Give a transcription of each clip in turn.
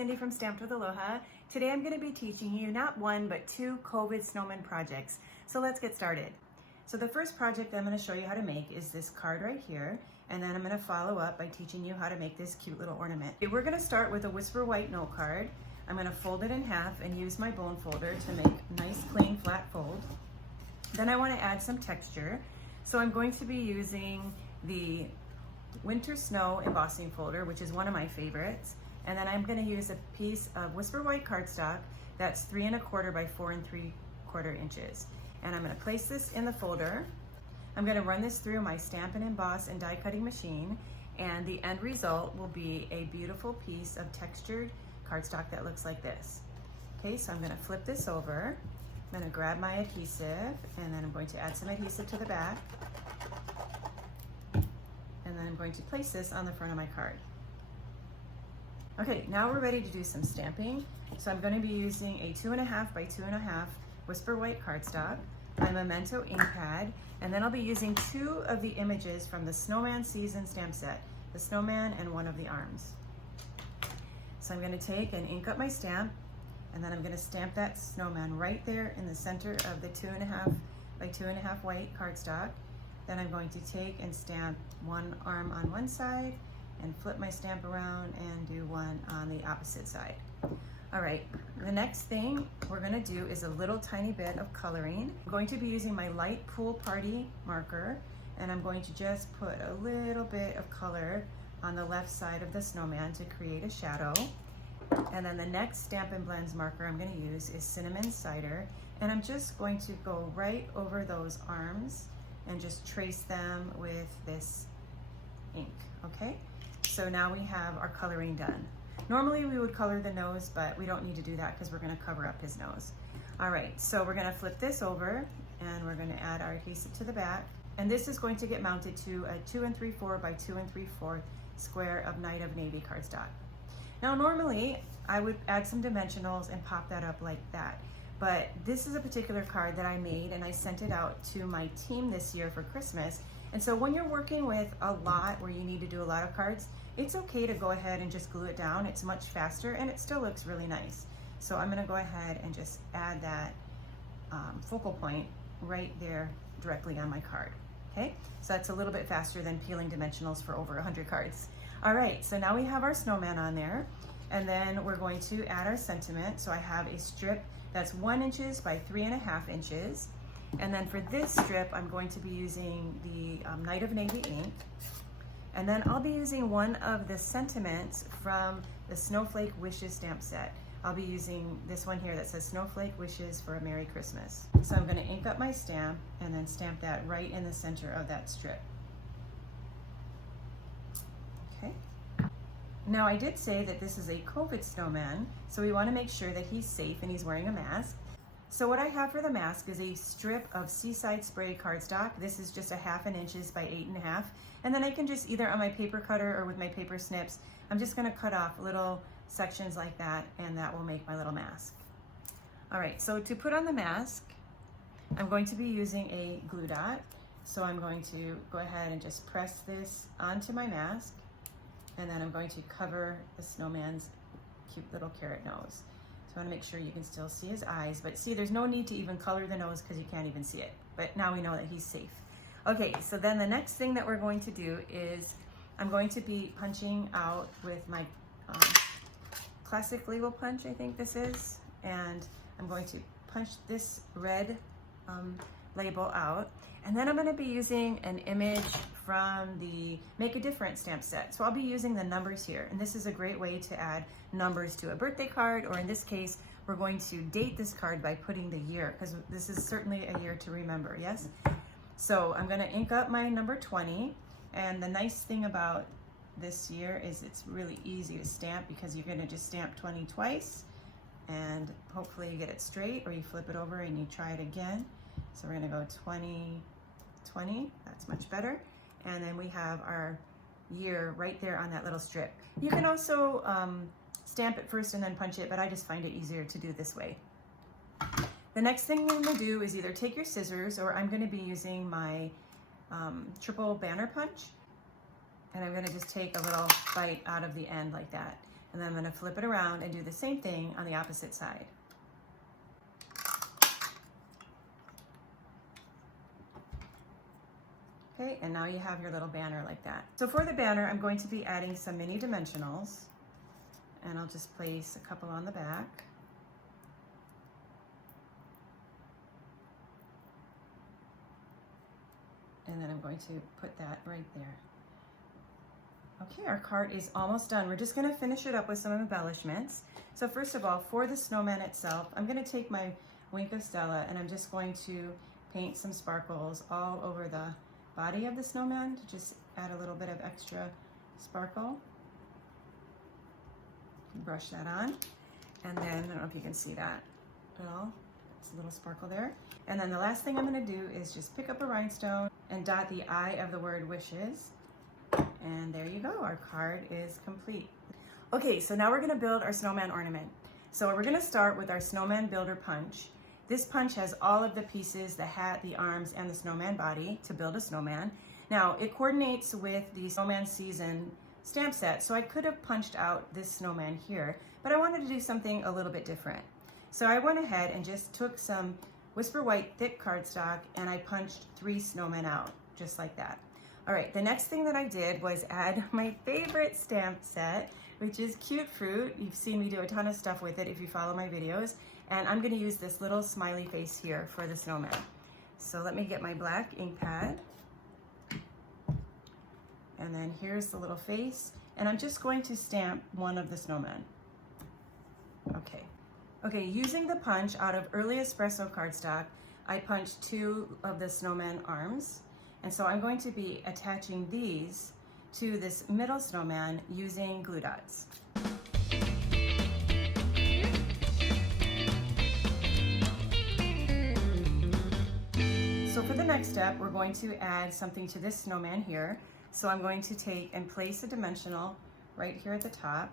Cindy from Stamped with Aloha. Today I'm going to be teaching you not one but two COVID snowman projects. So let's get started. So the first project I'm going to show you how to make is this card right here, and then I'm going to follow up by teaching you how to make this cute little ornament. Okay, we're going to start with a Whisper White note card. I'm going to fold it in half and use my bone folder to make a nice plain flat fold. Then I want to add some texture. So I'm going to be using the Winter Snow embossing folder, which is one of my favorites. And then I'm going to use a piece of Whisper White cardstock that's 3 1/4 by 4 3/4 inches. And I'm going to place this in the folder. I'm going to run this through my stamp and emboss and die cutting machine, and the end result will be a beautiful piece of textured cardstock that looks like this. Okay, so I'm going to flip this over. I'm going to grab my adhesive, and then I'm going to add some adhesive to the back. And then I'm going to place this on the front of my card. Okay, now we're ready to do some stamping. So I'm going to be using a 2 1/2 by 2 1/2 Whisper White cardstock, my Memento ink pad, and then I'll be using 2 of the images from the Snowman Season stamp set, the snowman and one of the arms. So I'm going to take and ink up my stamp, and then I'm going to stamp that snowman right there in the center of the 2 1/2 by 2 1/2 white cardstock. Then I'm going to take and stamp one arm on one side and flip my stamp around and do one on the opposite side. All right, the next thing we're going to do is a little tiny bit of coloring. I'm going to be using my light pool party marker, and I'm going to just put a little bit of color on the left side of the snowman to create a shadow. And then the next Stampin' Blends marker I'm going to use is Cinnamon Cider, and I'm just going to go right over those arms and just trace them with this ink, okay? So now we have our coloring done. Normally we would color the nose, but we don't need to do that because we're going to cover up his nose. All right, so we're going to flip this over, and we're going to add our adhesive to the back. And this is going to get mounted to a 2 3/4 by 2 3/4 square of Night of Navy cardstock. Now normally I would add some dimensionals and pop that up like that. But this is a particular card that I made, and I sent it out to my team this year for Christmas. And so when you're working with a lot where you need to do a lot of cards, it's okay to go ahead and just glue it down. It's much faster and it still looks really nice. So I'm gonna go ahead and just add that focal point right there directly on my card. Okay, so that's a little bit faster than peeling dimensionals for over 100 cards. All right, so now we have our snowman on there, and then we're going to add our sentiment. So I have a strip that's 1 inch by 3 1/2 inches. And then for this strip, I'm going to be using the Night of Navy ink. And then I'll be using one of the sentiments from the Snowflake Wishes stamp set. I'll be using this one here that says Snowflake Wishes for a Merry Christmas. So I'm going to ink up my stamp and then stamp that right in the center of that strip. Okay. Now I did say that this is a COVID snowman, so we want to make sure that he's safe and he's wearing a mask. So what I have for the mask is a strip of Seaside Spray cardstock. This is just a 1/2 inch by 8 1/2. And then I can just either on my paper cutter or with my paper snips, I'm just gonna cut off little sections like that, and that will make my little mask. All right, so to put on the mask, I'm going to be using a glue dot. So I'm going to go ahead and just press this onto my mask, and then I'm going to cover the snowman's cute little carrot nose. So I want to make sure you can still see his eyes, but see, there's no need to even color the nose because you can't even see it. But now we know that he's safe. Okay, so then the next thing that we're going to do is I'm going to be punching out with my classic label punch, I think this is, and I'm going to punch this red label out. And then I'm going to be using an image from the Make a Difference stamp set. So I'll be using the numbers here. And this is a great way to add numbers to a birthday card, or in this case, we're going to date this card by putting the year, because this is certainly a year to remember, yes? So I'm going to ink up my number 20. And the nice thing about this year is it's really easy to stamp because you're going to just stamp 20 twice, and hopefully you get it straight, or you flip it over and you try it again. So we're going to go 20, 20, that's much better. And then we have our year right there on that little strip. You can also stamp it first and then punch it, but I just find it easier to do this way. The next thing you're going to do is either take your scissors, or I'm going to be using my triple banner punch, and I'm going to just take a little bite out of the end like that. And then I'm gonna flip it around and do the same thing on the opposite side. Okay, and now you have your little banner like that. So for the banner, I'm going to be adding some mini dimensionals, and I'll just place a couple on the back. And then I'm going to put that right there. Okay, our card is almost done. We're just gonna finish it up with some embellishments. So first of all, for the snowman itself, I'm gonna take my Wink of Stella and I'm just going to paint some sparkles all over the body of the snowman to just add a little bit of extra sparkle. Brush that on. And then, I don't know if you can see that at all. It's a little sparkle there. And then the last thing I'm gonna do is just pick up a rhinestone and dot the I of the word wishes. And there you go, our card is complete. Okay, so now we're gonna build our snowman ornament. So we're gonna start with our snowman builder punch. This punch has all of the pieces, the hat, the arms, and the snowman body to build a snowman. Now, it coordinates with the snowman season stamp set, so I could have punched out this snowman here, but I wanted to do something a little bit different. So I went ahead and just took some Whisper White thick cardstock and I punched 3 snowmen out, just like that. All right, the next thing that I did was add my favorite stamp set, which is Cute Fruit. You've seen me do a ton of stuff with it if you follow my videos. And I'm gonna use this little smiley face here for the snowman. So let me get my black ink pad. And then here's the little face. And I'm just going to stamp one of the snowmen. Okay. Okay, using the punch out of Early Espresso cardstock, I punched 2 of the snowman arms. And so I'm going to be attaching these to this middle snowman using glue dots. So for the next step, we're going to add something to this snowman here. So I'm going to take and place a dimensional right here at the top.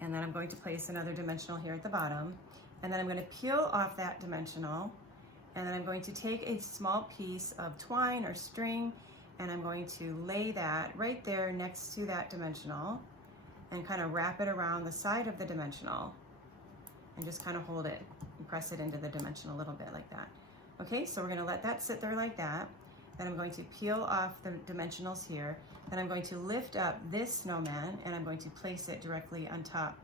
And then I'm going to place another dimensional here at the bottom. And then I'm going to peel off that dimensional. And then I'm going to take a small piece of twine or string and I'm going to lay that right there next to that dimensional and kind of wrap it around the side of the dimensional and just kind of hold it and press it into the dimensional a little bit like that. Okay, so we're going to let that sit there like that. Then I'm going to peel off the dimensionals here. Then I'm going to lift up this snowman and I'm going to place it directly on top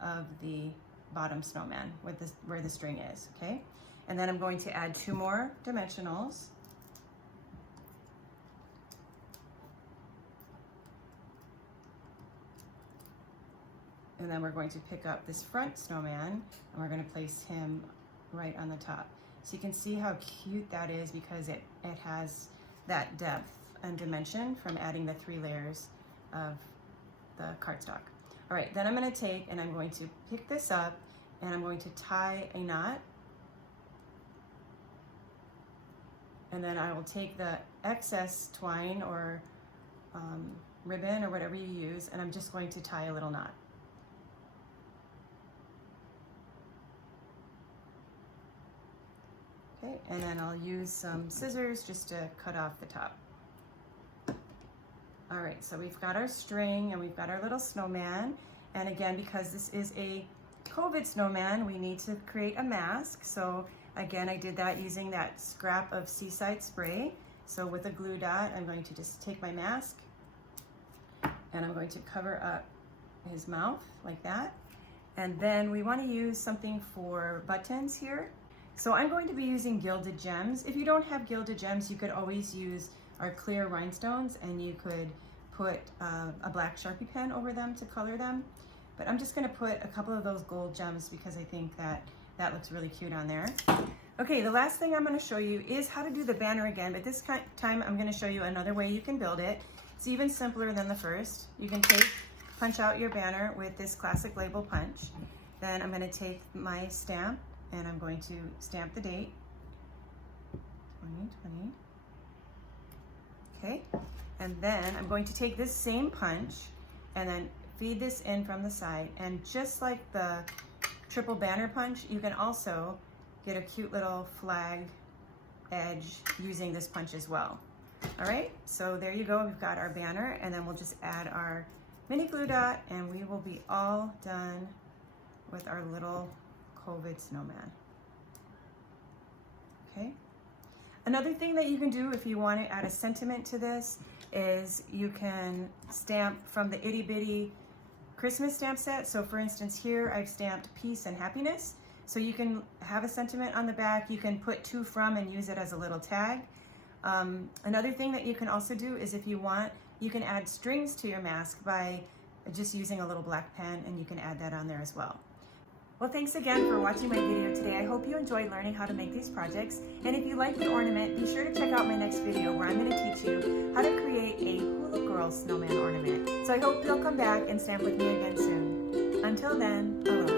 of the bottom snowman where the string is, okay? And then I'm going to add 2 more dimensionals. And then we're going to pick up this front snowman and we're going to place him right on the top. So you can see how cute that is because it has that depth and dimension from adding the 3 layers of the cardstock. All right, then I'm going to take and I'm going to pick this up and I'm going to tie a knot. And then I will take the excess twine or ribbon or whatever you use, and I'm just going to tie a little knot. Okay, and then I'll use some scissors just to cut off the top. All right, so we've got our string and we've got our little snowman. And again, because this is a COVID snowman, we need to create a mask. So again, I did that using that scrap of Seaside spray. So with a glue dot, I'm going to just take my mask and I'm going to cover up his mouth like that. And then we want to use something for buttons here. So I'm going to be using gilded gems. If you don't have gilded gems, you could always use our clear rhinestones and you could put a black Sharpie pen over them to color them. But I'm just going to put a couple of those gold gems because I think that looks really cute on there. Okay, the last thing I'm going to show you is how to do the banner again, but this time I'm going to show you another way you can build it. It's even simpler than the first. You can punch out your banner with this classic label punch. Then I'm going to take my stamp and I'm going to stamp the date, 2020. Okay, and then I'm going to take this same punch and then feed this in from the side, and just like the triple banner punch, you can also get a cute little flag edge using this punch as well. All right, so there you go, we've got our banner, and then we'll just add our mini glue dot, and we will be all done with our little COVID snowman. Okay. Another thing that you can do if you want to add a sentiment to this is you can stamp from the itty bitty Christmas stamp set. So for instance, here I've stamped peace and happiness. So you can have a sentiment on the back. You can put to from and use it as a little tag. Another thing that you can also do is if you want, you can add strings to your mask by just using a little black pen, and you can add that on there as well. Well, thanks again for watching my video today. I hope you enjoyed learning how to make these projects. And if you like the ornament, be sure to check out my next video where I'm going to teach you how to create a hula girl snowman ornament. So I hope you'll come back and stamp with me again soon. Until then, aloha.